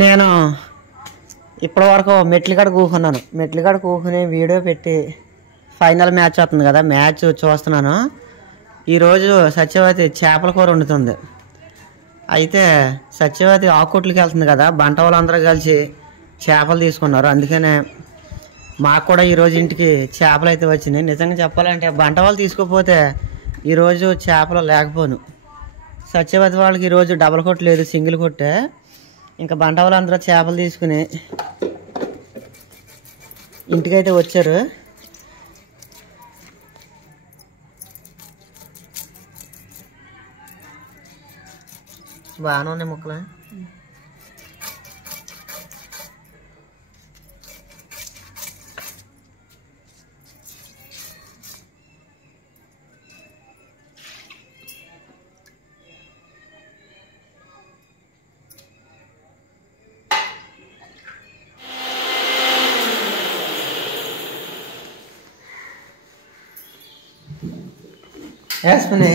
నేను ఇప్పటి వరకు మెట్ల కాడ కూకున్నాను. మెట్ల కాడ కూకుని వీడియో పెట్టి ఫైనల్ మ్యాచ్ వస్తుంది కదా, మ్యాచ్ చూస్తున్నాను. ఈరోజు సత్యవతి చేపల కూర వండుతుంది. అయితే సత్యవతి ఆకుట్లకి వెళ్తుంది కదా, బంట వాళ్ళందరూ కలిసి చేపలు తీసుకున్నారు. అందుకనే మాకు కూడా ఈరోజు ఇంటికి చేపలు అయితే వచ్చినాయి. నిజంగా చెప్పాలంటే బంట వాళ్ళు తీసుకోకపోతే ఈరోజు చేపలు లేకపోను. సత్యవతి వాళ్ళకి ఈరోజు డబల్ కొట్టు లేదు, సింగిల్ కొట్టే. ఇంకా బంట వాళ్ళందరూ చేపలు తీసుకుని ఇంటికైతే వచ్చారు. బాగానే ఉన్నాయి ముక్కలు. వేసుకుని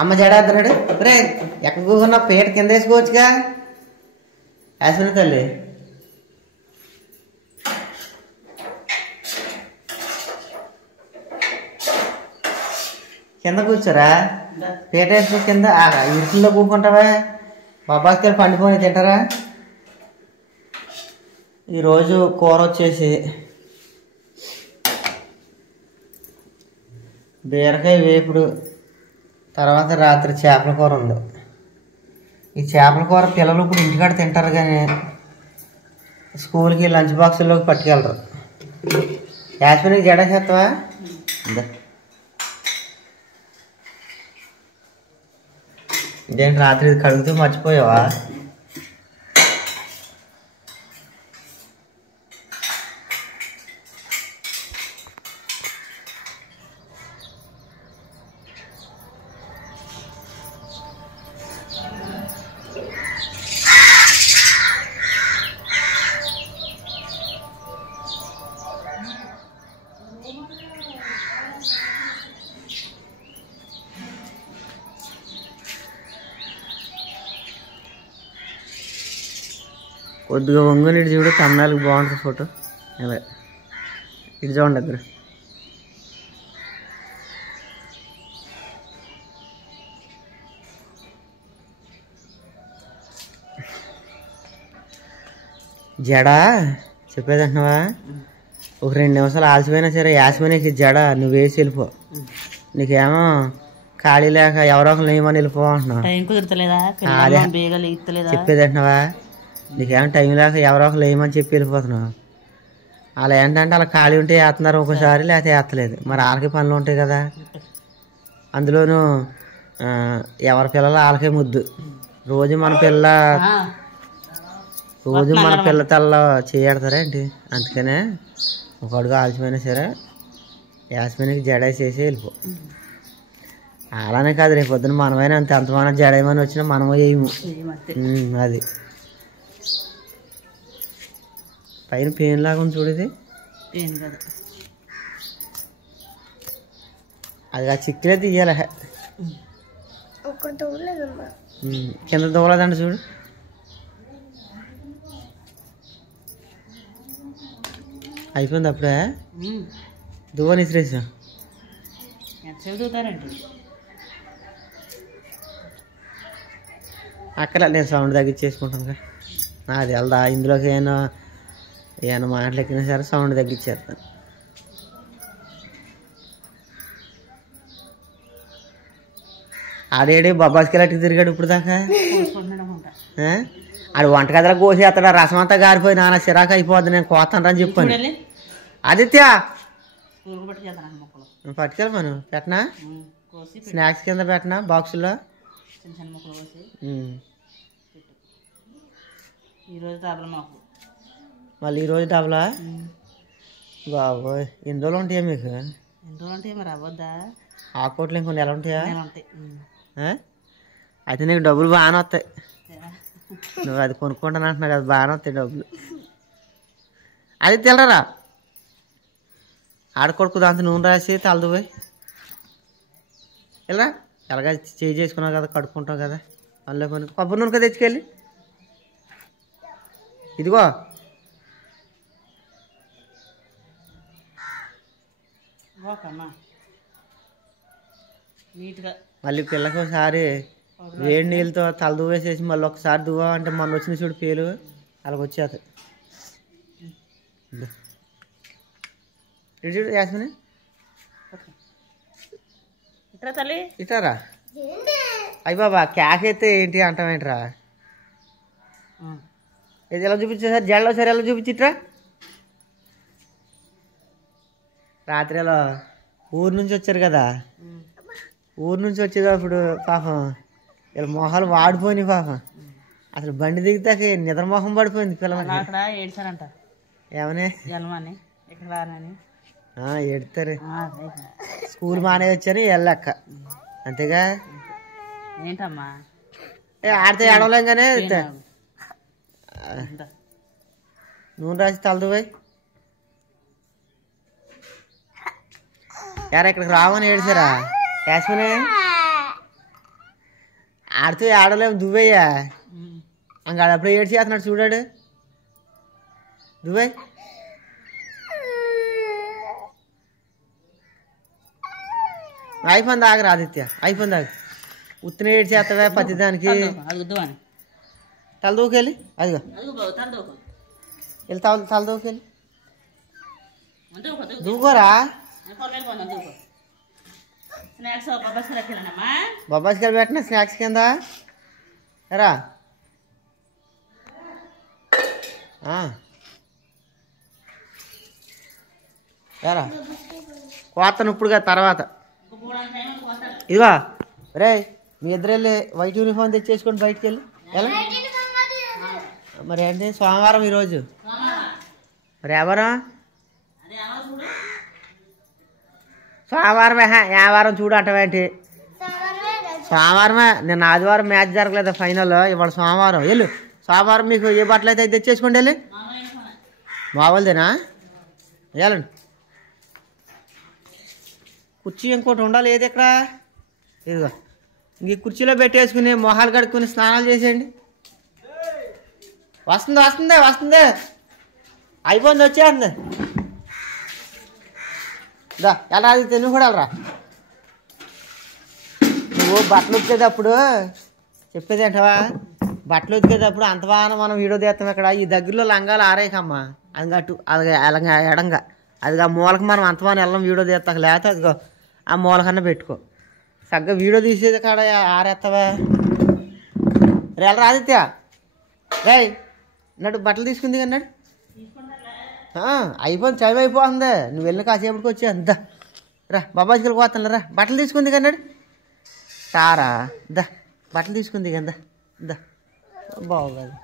అమ్మ జడేస్తున్నాడు. రే ఎక్కడ కూకున్నా పేట కింద వేసుకోవచ్చుగా. వేసుకుని తల్లి కింద కూర్చోరా, పేట వేసుకో కింద. ఇరుకుల్లో కూకుంటావా? బాబాస్కాయలు పండిపోయి తింటారా? ఈరోజు కూర వచ్చేసి బీరకాయ వేపుడు, తర్వాత రాత్రి చేపల కూర ఉంది. ఈ చేపల కూర పిల్లలు ఇప్పుడు ఇంటికాడ తింటారు కానీ స్కూల్కి లంచ్ బాక్సుల్లోకి పట్టుకెళ్ళరు. యాస్మిన్కి జడ చేస్తావా? ఇదేంటి రాత్రి ఇది కడుగుతూ మర్చిపోయావా? కొద్దిగా వంగుని ఇటు చూడు, తమ్ముళ్ళకి బాగుంటుంది ఫోటో. ఇలా ఇటు చూడండి దగ్గర. జడ చెప్పేది అంటున్నావా? ఒక 2 నిమిషాలు ఆలసిపోయినా సరే యాస్మిన్కి జడ నువ్వు వేసి వెళ్ళిపో. నీకేమో ఖాళీ లేక ఎవరో ఒకరు లేమని వెళ్ళిపో అంటున్నావు. చెప్పేది అంటున్నావా? నీకేమో టైం లేక ఎవరో ఒకరు లేమని చెప్పి వెళ్ళిపోతున్నావు. అలా ఏంటంటే అలా ఖాళీ ఉంటే వేస్తున్నారు ఒకసారి, లేకపోతే వేస్తలేదు. మరి వాళ్ళకి పనులు ఉంటాయి కదా. అందులోనూ ఎవరి పిల్లలు వాళ్ళకే ముద్దు. రోజు మన పిల్ల తల్ల చేయడతారేంటి? అందుకనే ఒక అడుగు ఆలసిపోయినా సరే యాస్మిన్కి జడేసేసి వెళ్ళిపో. అలానే కాదు, రేపు పొద్దున మనమైనా అంతే. అంతమానం జడేమని వచ్చినా మనము వేయము. అది పైన పెయిన్ లాగా ఉంది చూడేది. అది ఆ చిక్కులే తీయాలి. కింద దూవలేదండి చూడు. అయిపోయింది అప్పుడే దువ్వని ఇసిరేసా. అక్కడ నేను సౌండ్ తగ్గించేసుకుంటాను కదా. నాది వెళ్దా ఇందులోకి ఏమైనా మాటలు ఎక్కినా సరే సౌండ్ తగ్గించేస్తాను. ఆడేడి బాబాస్కి అట్టుకు తిరిగాడు ఇప్పుడు దాకా. ఆడు వంటగదిలో కోసేస్తాడు. రసం అంతా గారిపోయి నాన్న చిరాకు అయిపోద్ది, నేను కోతాను అని చెప్పాను. ఆదిత్య పట్టుకెళ్ళి మనం పెట్టనా, స్నాక్స్ కింద పెట్టనా బాక్సులో. మళ్ళీ ఈరోజు డబ్బులా బాబోయ్? ఎన్ని రోజులు ఉంటాయా మీకు? ఆకుకోట్లు ఇంకొన్ని ఎలా ఉంటాయా? అయితే నీకు డబ్బులు బాగానే వస్తాయి. నువ్వు అది కొనుక్కుంటాను అంటున్నావు కదా, బాగానే వస్తాయి డబ్బులు. అది తెల్లరా ఆడకొడుకు దాంతో నూనె రాసి తలదు పోయి ఇలా ఎలాగ చేసుకున్నావు కదా, కడుక్కుంటావు కదా. అందులో కొన్ని కొబ్బరి నూనె తెచ్చుకెళ్ళి ఇదిగో మళ్ళీ పిల్లకి ఒకసారి వేడి నీళ్ళతో తల దువ్వేసేసి మళ్ళీ ఒకసారి దువ్వ అంటే మొన్న వచ్చిన చూడు పేలు అలాగ వచ్చేది ఇటు చూడు యాస్మిని తల్లి ఇటారా అయ్యి బాబా క్యాక్ అయితే ఏంటి అంటామేంట్రా ఇది ఎలా చూపించారు జడలో సరే ఎలా చూపించిట్రా రాత్రి ఎలా ఊరు నుంచి వచ్చారు కదా ఊరు నుంచి వచ్చేటప్పుడు పాపం ఇలా మొహాలు వాడిపోయినాయి పాపం అసలు బండి దిగుతాకి నిద్ర మొహం పడిపోయింది పిల్లలకి అక్కడ ఏడ్చారంట ఏమని జలమని ఇక్కడ రానని ఏడుతారు స్కూల్ మానే వచ్చారు వెళ్ళక్క అంతేగా ఏంటమ్మా ఆడితే ఏడవలేం కానీ నూనె రాసి తలదుపోయి యారా ఇక్కడికి రావని ఏడిచారా యాస్మినే ఆడితే ఆడలేము దువ్వయ్యా అంక అప్పుడు ఏడ్చి చేస్తున్నాడు చూడాడు దువ్వయ్ అయిపోయింది ఆగరా ఆదిత్య అయిపోయింది ఆగు ఉత్తిన ఏడు చేస్తావా ప్రతి దానికి తలదూకెళ్ళి అదిగో వెళ్ళి తలదూకెళ్ళి దూకోరా బొబ్బాసికాయలు పెట్టిన స్నాక్స్ కింద రా రా కోతను ఇప్పుడుగా తర్వాత ఇదిగో రే మీ ఇద్దరు వెళ్ళి వైట్ యూనిఫామ్ తెచ్చేసుకొని బయటికి వెళ్ళి ఎలా మరి ఏంటి సోమవారం ఈరోజు మరి ఎవరు సోమవారమే వారం చూడు అంటవేంటి సోమవారమే నిన్న ఆదివారం మ్యాచ్ జరగలేదు ఫైనల్ ఇవాళ సోమవారం వెళ్ళు సోమవారం మీకు ఏ బట్టలు అయితే తెచ్చేసుకోండి వెళ్ళి మామూలుదేనా వెళ్ళండి కుర్చీ ఇంకోటి ఉండాలి ఏది ఇక్కడ ఇదిగో ఇంక కుర్చీలో పెట్టేసుకుని మొహాలు కడుక్కుని స్నానాలు చేసేయండి వస్తుంది అయిపోయింది వచ్చేస్తుంది దా ఎలా అది నువ్వు కూడా వెళ్ళరా నువ్వు బట్టలు ఉతికేటప్పుడు చెప్పేది ఏంటవా బట్టలు ఉతికేటప్పుడు అంత బాగా మనం వీడియో తీస్తాం ఇక్కడ ఈ దగ్గరలో లంగాలు ఆరేకమ్మా అది గట్టు అది అలాగా ఎడంగా అది ఆ మూలకి మనం అంతమానం వెళ్ళం వీడియో తీస్తాక లేకపోతే అదిగో ఆ మూలకన్నా పెట్టుకో చక్కగా వీడియో తీసేది కాడ ఆరేస్తావా రేళ్ళ ఆదిత్య రే నడు బట్టలు తీసుకుంది అన్నాడు అయిపోయింది టైం అయిపోతుంది నువ్వు వెళ్ళిన కాసేపటికి వచ్చి అంత రా బాబాజీకి పోతాను రా బట్టలు తీసుకుంది కన్నాడు తారా దా బట్టలు తీసుకుంది కదా దా బాగోదు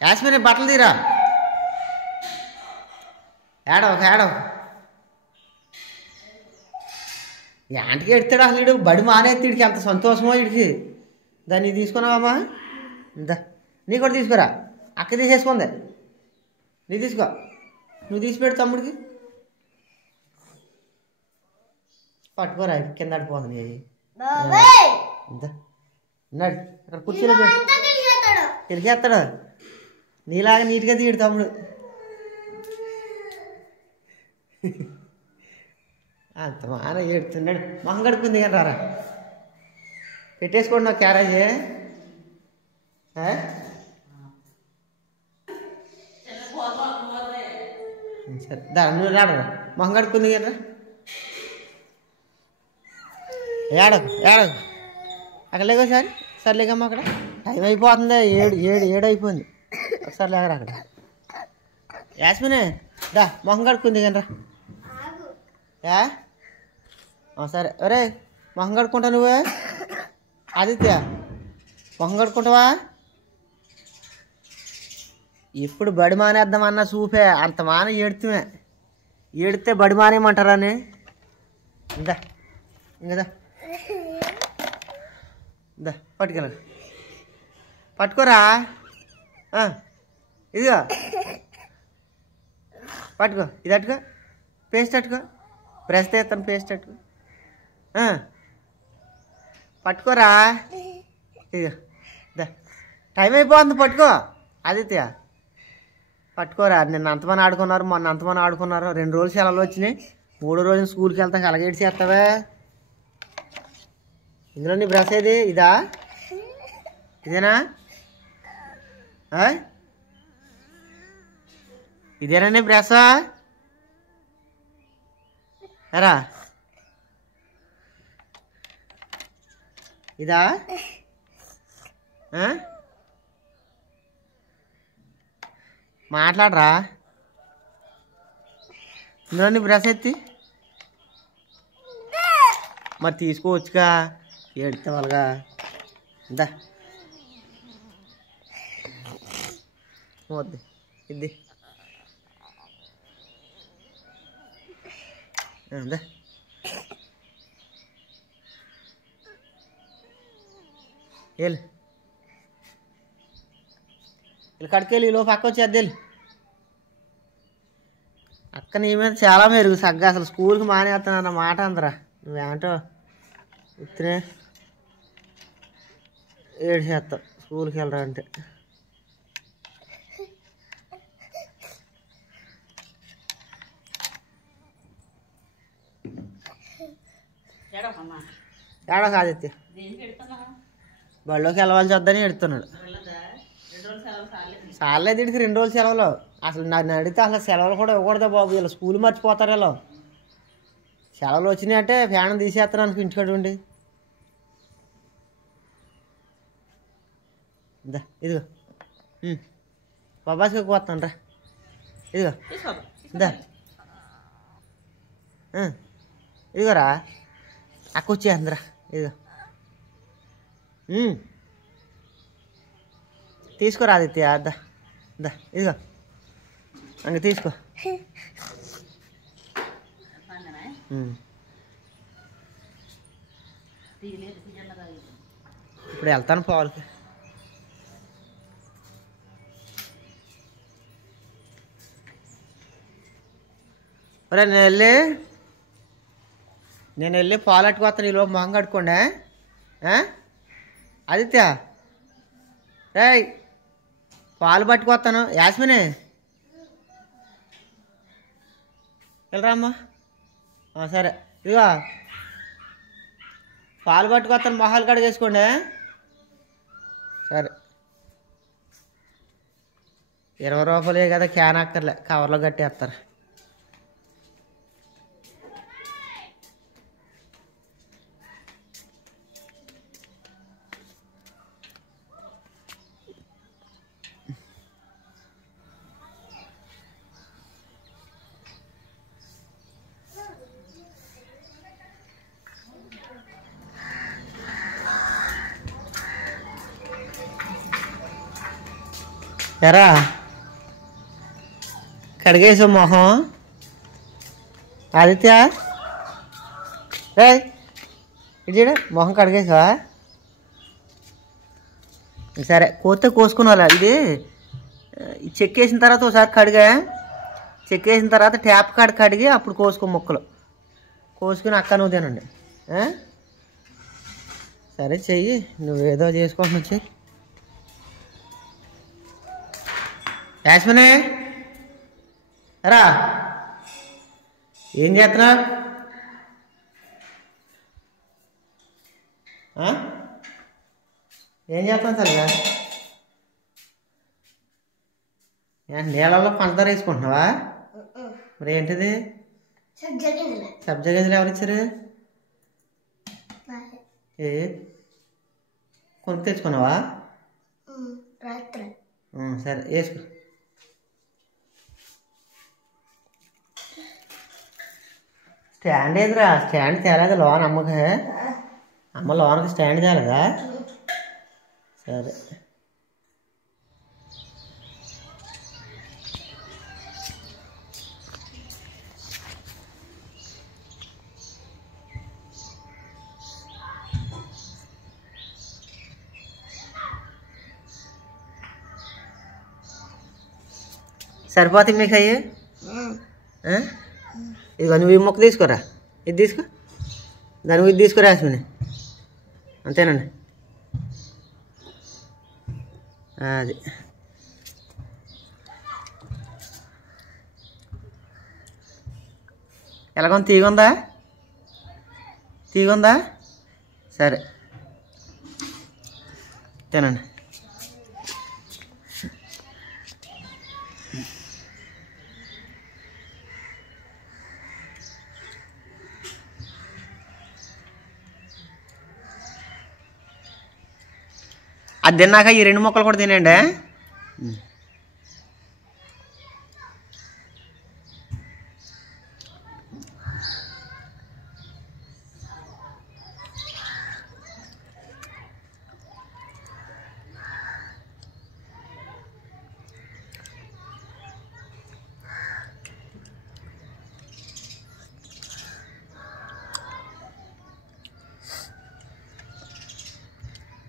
యాస్మిన్ బట్టలు తీరా ఏడవ యాంటికి ఎడతాడు అసలు వీడు బడి మానేది వీడికి ఎంత సంతోషమో వీడికి దాన్ని తీసుకున్నావమ్మా దా నీ కూడా తీసుకురా అక్క తీసేసుకుంది నీ తీసుకో నువ్వు తీసిపెడు తమ్ముడికి పట్టుకోరా కింద అడిపోతుంది నడు అక్కడ కుర్చీలో తిరిగేస్తాడు నీలాగా నీట్గా తీయడు తమ్ముడు అంత మాన ఏడుతున్నాడు మొహం కడుక్కుంది కానీ రారా పెట్టేసుకోండి నాకు క్యారేజీ సరే దా నువ్వు రాడరా మొహం కడుక్కుంది కదా ఏడకు అక్కడ లేకో సార్ సర్లేకమ్మా అక్కడ టైం అయిపోతుంది 7 అయిపోయింది ఒకసారి లేకరా అక్కడ యాస్మినే దా మొహం కడుక్కుంది కానీ రా సరే ఒరే మొహం కడుక్కుంటా నువ్వే ఆదిత్య మొహం కడుక్కుంటావా ఎప్పుడు బడి మానేద్దామన్నా చూపే అంత మాన ఏడితే బడి మానేయమంటారని ఇందా ఇంకదా దా పట్టుకెళ్ళండి పట్టుకోరా ఇదిగో పట్టుకో ఇది అట్టుకో పేస్ట్ అట్టుకో బ్రష్ తీస్తాను పేస్ట్ అట్టుకో పట్టుకోరా ఇదిగో దా టైం అయిపోతుంది, పట్టుకో ఆదిత్య. పట్టుకోరా. నిన్న అంతమంది ఆడుకున్నారు, మొన్న అంతమంది ఆడుకున్నారు. 2 రోజులు సెలవులు వచ్చినాయి. 3వ రోజున స్కూల్కి వెళ్తాక అలాగేటి చేస్తావే. ఇందులో నీ బ్రష్ ఏది? ఇదా? ఇదేనా? ఇదేనా నీ బ్రష్? ఎరా ఇదా? మాట్లాడరా. ఇందులో నీ బ్రష్ ఎత్తి మరి తీసుకోవచ్చుగా. ఏడితే వాళ్ళగా ఇందా వద్దు ఇది ఇందా. వెళ్ళు వీళ్ళు కడికెళ్ళి ఈలో పక్క వచ్చేద్ది. వెళ్ళి అక్క నీ మీద చాలా మెరుగు సగ్గా. అసలు స్కూల్కి మానేస్తానన్న మాట అందరా. నువ్వేంటో ఇతనే ఏడు చేస్తావు స్కూల్కి వెళ్ళరా అంటే. ఏడో ఆదిత్య బళ్ళోకి వెళ్ళవలసి వద్దని ఎడుతున్నాడు. సార్లేదు ఇడికి 2 రోజులు సెలవులు. అసలు నన్ను అడిగితే అసలు సెలవులు కూడా ఇవ్వకూడదు బాబు. వీళ్ళు స్కూల్ మర్చిపోతారు. వీళ్ళు సెలవులు వచ్చినాయి అంటే ఫ్యాన్ తీసేస్తాను అనుకో ఇంటికాడ ఉండి. ఇదా ఇదిగో బాబాస్కి పోతాను రా. ఇదిగో ఇదా ఇదిగోరా అక్క వచ్చేస్తుందిరా. ఇదిగో తీసుకోరా ఆదిత్య. అద్దా దా ఇదిగో అంగ తీసుకో. ఇప్పుడు వెళ్తాను పాలకి. ఒరే నేను వెళ్ళి పాలు అట్టుకొస్తాను. ఈలోపు మొహం కట్టుకోండి. ఆదిత్య రే పాలు పట్టుకొస్తాను. యాస్మిని వెళ్ళరా అమ్మా. సరే ఇదిగో పాలు పట్టుకొస్తాను. మొహాలు కడిగేసుకోండి. సరే 20 రూపాయలే కదా, క్యాన్ అక్కర్లే, కవర్లో కట్టేస్తారు. ఎరా కడిగేసావు మొహం. ఆదిత్య రే ఇది మొహం కడిగేసావా? సరే కోసుకుని వాళ్ళ ఇది చెక్ వేసిన తర్వాత ఒకసారి కడిగా. చెక్ వేసిన తర్వాత ట్యాప్ కాడ కడిగి అప్పుడు కోసుకో ముక్కలు. కోసుకుని అక్క నువ్వు తినండి. సరే చెయ్యి, నువ్వేదో చేసుకుంటున్నావు చెయ్యి. యాస్మినే రా. ఏం చేస్తున్నావు? ఏం చేస్తున్నావు సరిగా? నీళ్ళలో పంచదార వేసుకుంటున్నావా? మరి ఏంటిది? సబ్జా గింజలు ఎవరు ఇచ్చారు? ఏ కొనుక్కు తెచ్చుకున్నావా? సరే వేసుకో. స్టాండ్ ఏదిరా? స్టాండ్ తేలేదా లోన్ అమ్మకి? అమ్మ లోన్కి స్టాండ్ తేలేదా? సరే సరిపోతుంది మీకు అయ్యి. ఇదిగో నువ్వు ఈ మొక్క తీసుకోరా. ఇది తీసుకో. దాని ఇది తీసుకురా యాస్మిని. అంతేనండి. అది ఎలాగొంది? తీగుందా? సరే తినండి. అది తిన్నాక ఈ 2 ముక్కలు కూడా తినండి.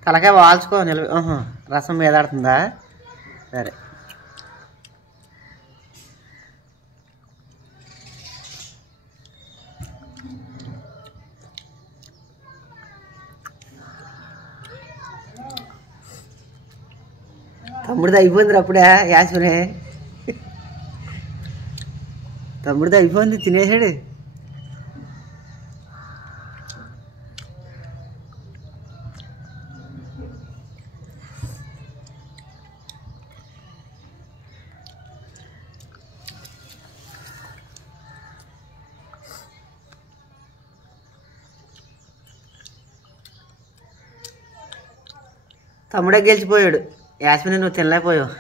తలకాయ వాల్చుకో రసం మీద ఆడుతుందా? సరే తమ్ముడిది అయిపోయింది అప్పుడే. యాస్మినే తమ్ముడిది అయిపోయింది, తినేసాడు. తమ్ముడే గెలిచిపోయాడు. యాస్మిని నువ్వు తినలేకపోయావు.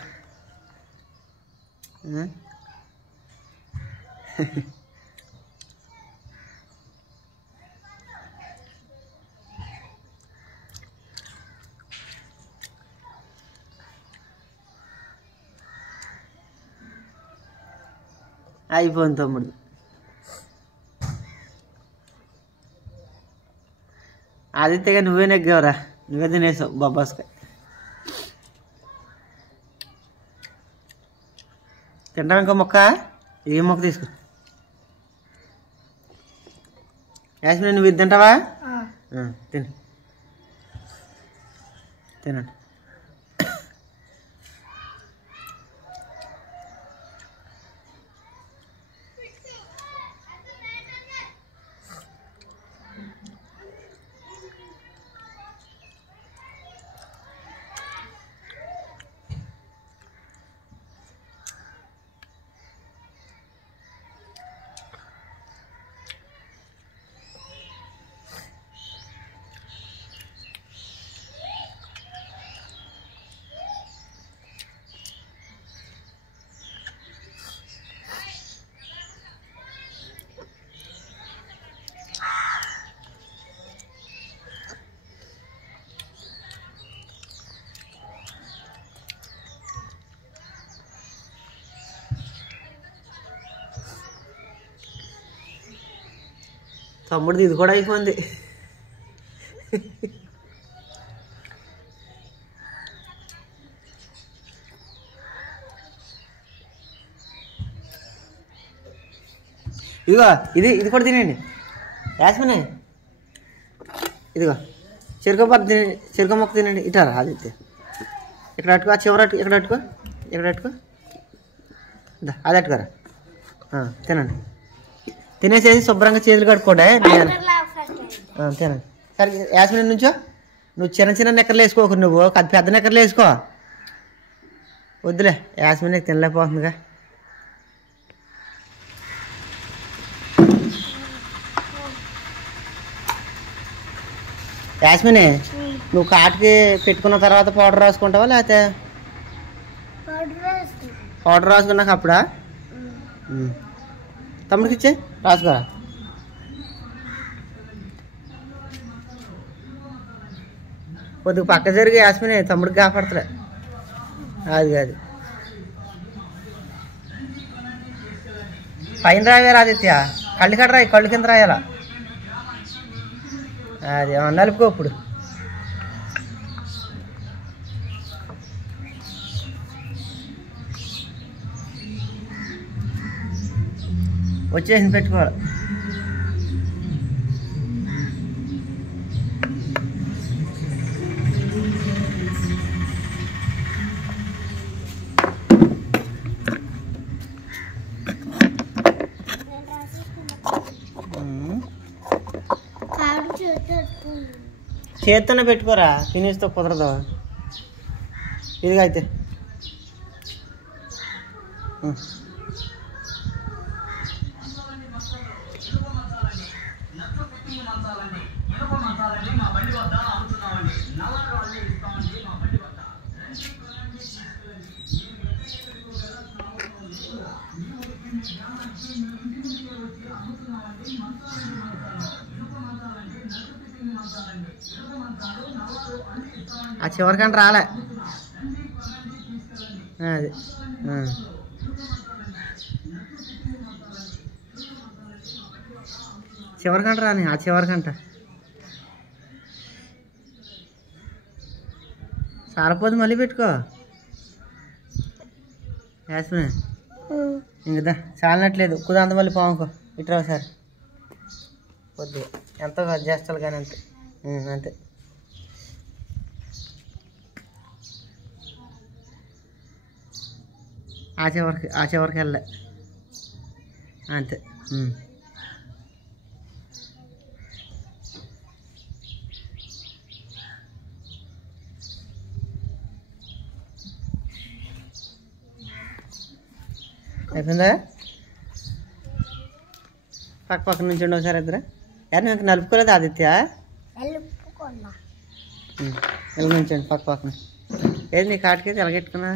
అయిపోయింది తమ్ముడు. ఆదిత్యగా నువ్వే నెగ్గావురా, నువ్వే తినేసావు బొబ్బాస్కాయ. తింటాం ఇంకో మొక్క. ఏ మొక్క తీసుకో. యాస్మిని నువ్వు ఇది తింటావా? తినండి. తమ్ముడిది ఇది కూడా అయిపోయింది. ఇదిగో ఇది కూడా తినండి. యాస్మిని ఇదిగో చెరుకు మొక్క తినండి. ఇటారా ఆదిత్య, ఇక్కడ అట్టుకో, ఆ చివరి ఇక్కడ అట్టుకో, అది అట్టుకోరా. తినండి. తినేసేసి శుభ్రంగా చేతులు కట్టుకోండి. తినండి. సరే యాస్మిని నుంచో. నువ్వు చిన్న నెక్కర్లు వేసుకోకు, నువ్వు అది పెద్ద నెక్కర్లు వేసుకో. వద్దులే, యాస్మిని తినలేకపోతుందిగా. యాస్మిని నువ్వు కాటుకి పెట్టుకున్న తర్వాత పౌడర్ రాసుకుంటావా, లేకపోతే పౌడర్ రాసుకున్నాక అప్పుడా? తమ్ముడికి ఇచ్చే రాసుకోరా. కొద్దిగా పక్క జరిగి యాస్మిని తమ్ముడికి కాపాడతలే. అది పైన రాయాలి ఆదిత్య, కళ్ళు కడ రాయి, కళ్ళు కింద రాయాలా. అది నలుపుకో. ఇప్పుడు వచ్చేసింది, పెట్టుకోవాలి. చేత్తోనే పెట్టుకోరా, ఫినిష్తో కుదరదు. ఇదిగా అయితే ఆ చివరికంటే రాలే అది చివరికంట రాని, ఆ చివరికంట సారపోదు. మళ్ళీ పెట్టుకో యాస్మిన్. ఇంకదా చాలినట్లేదు, కుదంత మళ్ళీ పాముకో. ఇట్రా సార్ కొద్దిగా ఎంతో చేస్తాను కానీ అంతే అంతే. ఆ చివరికి వెళ్ళే అంతే. అయిపోయిందా? పక్క నుంచి ఉండవు సార్ ఇద్దరు. ఎవరు నాకు నలుపుకోలేదు ఆదిత్య? ఇలా నుంచండి పక్కన. ఏది నీ కాటికి ఎలాగెట్టుకున్నా?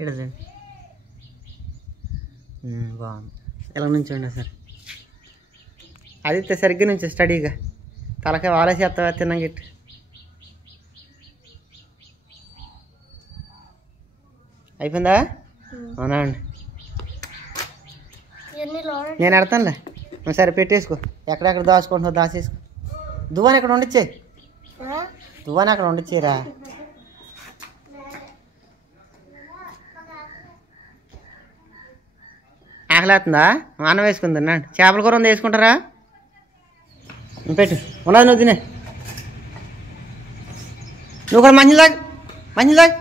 ఇడదండి బాగుంది. ఇలా నుంచండి సార్. ఆదిత్య సరిగ్గా నుంచి స్టడీగా తలకాయ వాలేసేస్తావా తిన్నాం గిట్టు. అయిపోయిందా? అవునా అండి, నేను ఎడతానులే. సరే పెట్టేసుకో. ఎక్కడెక్కడ దాచుకుంటున్నావు దాచేసుకో. దువ్వాని అక్కడ వండిచ్చే, దువ్వాని అక్కడ వండిచ్చేరా. ఆకలేస్తుందా? అన్నం వేసుకుందా? చేపల కూర ఉంది, వేసుకుంటారా? పెట్టు. ఉన్నది నువ్వు తినే. నువ్వు కూడా మంచి దాగ్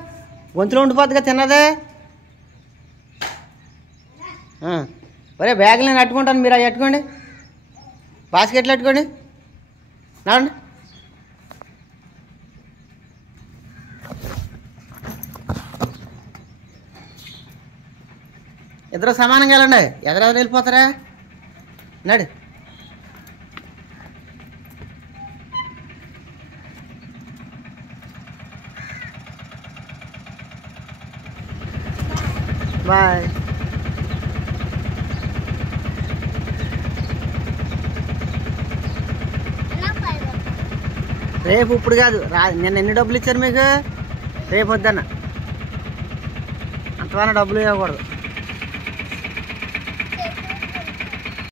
గొంతులో ఉండిపోద్దిగా తిన్నదే. ఒరే బ్యాగులు నేను అట్టుకుంటాను, మీరు అవి అట్టుకోండి. బాస్కెట్లు అట్టుకోండి. నావండి. ఇద్దరు సమానంగా వెళ్ళండి. ఎదరెవరు వెళ్ళిపోతారా? నడు. బాయ్. రేపు ఇప్పుడు కాదు, నిన్న ఎన్ని డబ్బులు ఇచ్చారు మీకు? రేపు వద్దన్న, అంతవరకు డబ్బులు ఇవ్వకూడదు.